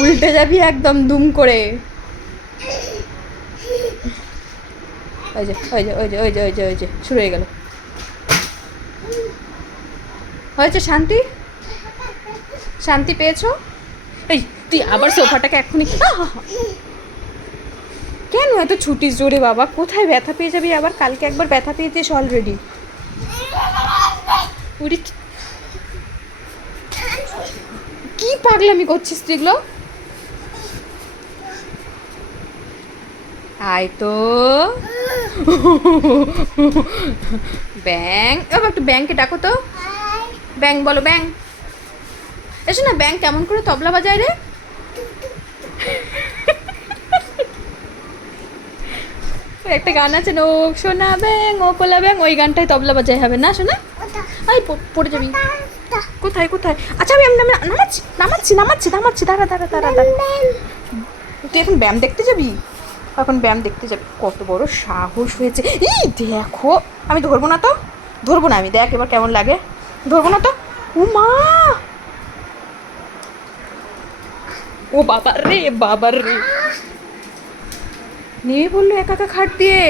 উল্টে যাবি একদম দুম করে। ওই যে ওই যে ওই যে ওই যে ওই যে ওই যে শুরু হয়ে গেল। হয়েছে শান্তি? শান্তি পেয়েছো? এই তুই আবার সোফাটাকে এক্ষুনি কেন এত ছুটিস জোরে বাবা? কোথায় ব্যথা পেয়ে যাবি আবার? কালকে একবার ব্যথা পেয়েছিস অলরেডি। উড়ি কি পাগলামি করছিস তুইগুলো? আয় তো ব্যাং, এবার একটু ব্যাংকে ডাকো তো। ব্যাং বলো, ব্যাং এসো না। ব্যাং কেমন করে তবলা বাজায় রে? একটা গান আছে না, ও সোনা ব্যাং ও কোলা ব্যাং, ওই গানটাই তবলা বাজায় হবে না শোনা? আই পড়ে যাবি। কোথায় কোথায়? আচ্ছা আমি নামাচ্ছি নামাচ্ছি নামাচ্ছি নামাচ্ছি, দাঁড়া দাঁড়া দাঁড়া দাঁড়া। তুই এখন ব্যায়াম দেখতে যাবি? এখন ব্যায়াম দেখতে যাবি? কত বড় সাহস হয়েছে! এই দেখো, আমি ধরবো না তো, ধরবো না আমি। দেখ এবার কেমন লাগে। ধরবো না তো। ও মা, ও বাবা রে, বাবার রে, নিয়ে বললো একা একা খাট দিয়ে।